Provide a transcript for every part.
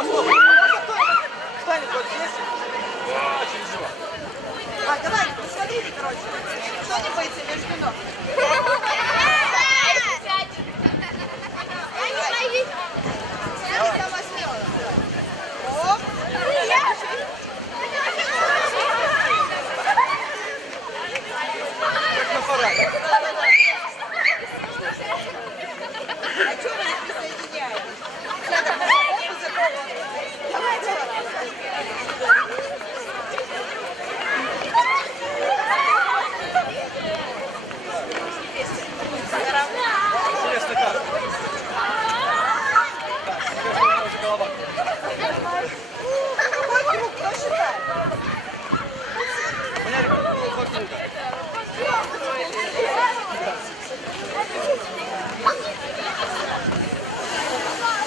Станет вот здесь. А, давай, посмотрите, короче. Кто не боится между ног? Я сама смелая. Оп. Как на параде. А что вы не присоединяетесь? Надо по-моему. Давайте. Интересно как. Так, скажи, у меня уже голова. Какой круг? Кто считает? У меня было 2 круга.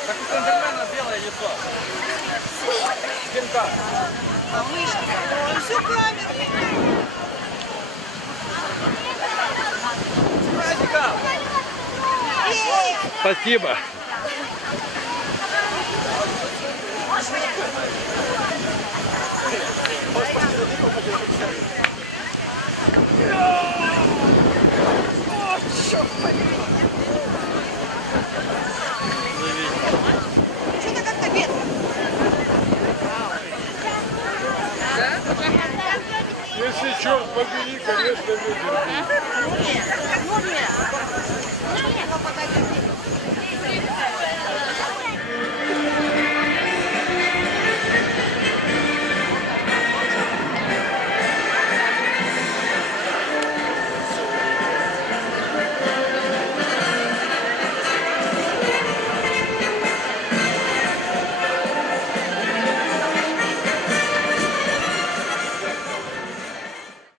Как у Тендермена белое лицо. Спинка. А мышки? Ой, всю камеру. С праздником! Спасибо. Что-то как-то ветер. Если черт побери, конечно, ветер будет. Ну нет.